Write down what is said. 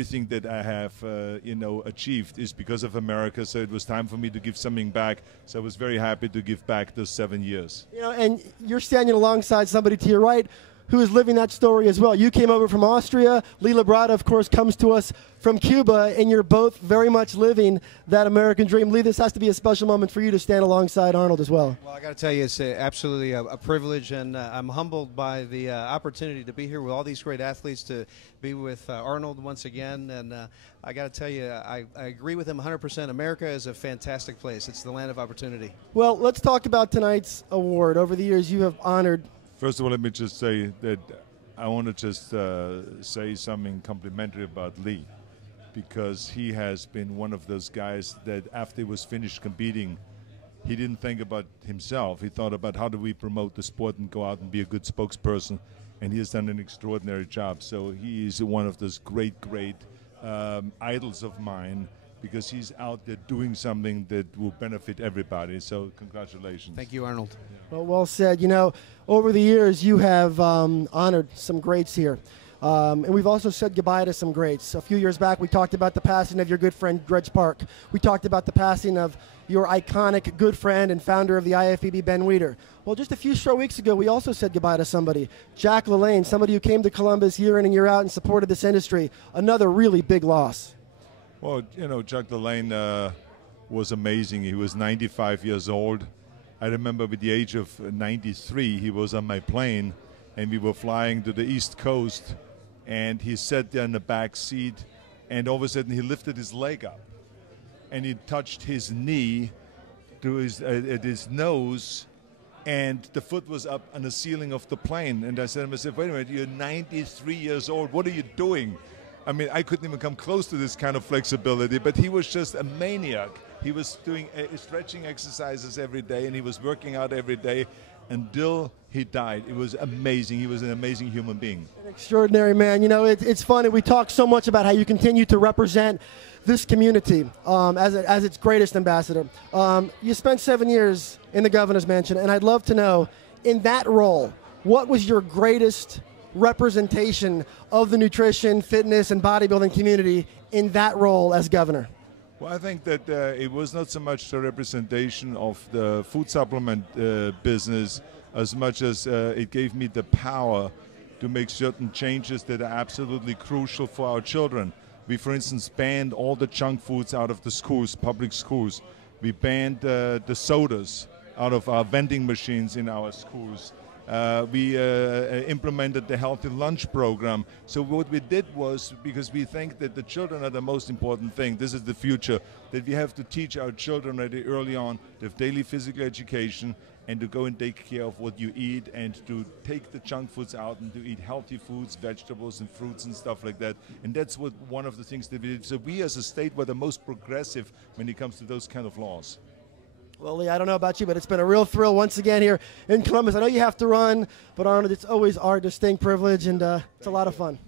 Everything that I have, achieved is because of America. So it was time for me to give something back. So I was very happy to give back those 7 years. And you're standing alongside somebody to your right who is living that story as well. You came over from Austria. Labrada, of course, comes to us from Cuba, and you're both very much living that American dream. Lee, this has to be a special moment for you to stand alongside Arnold as well. Well, I got to tell you, it's absolutely a privilege, and I'm humbled by the opportunity to be here with all these great athletes, to be with Arnold once again. And I got to tell you, I agree with him 100%. America is a fantastic place. It's the land of opportunity. Well, let's talk about tonight's award. Over the years, you have honored. First of all, let me just say that I want to just say something complimentary about Lee, because he has been one of those guys that after he was finished competing, he didn't think about himself. He thought about how do we promote the sport and go out and be a good spokesperson, and he has done an extraordinary job. So he is one of those great idols of mine, because he's out there doing something that will benefit everybody. So congratulations. Thank you, Arnold. Yeah. Well said. Over the years, you have honored some greats here. And we've also said goodbye to some greats. A few years back, we talked about the passing of your good friend, Dredge Park. We talked about the passing of your iconic good friend and founder of the IFBB, Ben Weider. Well, just a few short weeks ago, we also said goodbye to somebody, Jack LaLanne, somebody who came to Columbus year in and year out and supported this industry. Another really big loss. Well, Jack LaLanne was amazing. He was 95 years old. I remember at the age of 93, he was on my plane, and we were flying to the East Coast, and he sat there in the back seat, and all of a sudden he lifted his leg up, and he touched his knee to at his nose, and the foot was up on the ceiling of the plane. And I said to myself, wait a minute, you're 93 years old. What are you doing? I mean, I couldn't even come close to this kind of flexibility, but he was just a maniac. He was doing stretching exercises every day, and he was working out every day until he died. It was amazing. He was an amazing human being. An extraordinary man. It's funny. We talk so much about how you continue to represent this community as its greatest ambassador. You spent 7 years in the governor's mansion, and I'd love to know, in that role, what was your greatest representation of the nutrition, fitness, and bodybuilding community in that role as governor? Well, I think that it was not so much the representation of the food supplement business as much as it gave me the power to make certain changes that are absolutely crucial for our children. We, for instance, banned all the junk foods out of the schools, public schools. We banned the sodas out of our vending machines in our schools. We implemented the healthy lunch program. So what we did was, because we think that the children are the most important thing, this is the future, that we have to teach our children already early on to have daily physical education and to go and take care of what you eat and to take the junk foods out and to eat healthy foods, vegetables and fruits and stuff like that. And that's what one of the things that we did. So we as a state were the most progressive when it comes to those kind of laws. Well, Lee, I don't know about you, but it's been a real thrill once again here in Columbus. I know you have to run, but Arnold, it's always our distinct privilege, and it's a lot of fun.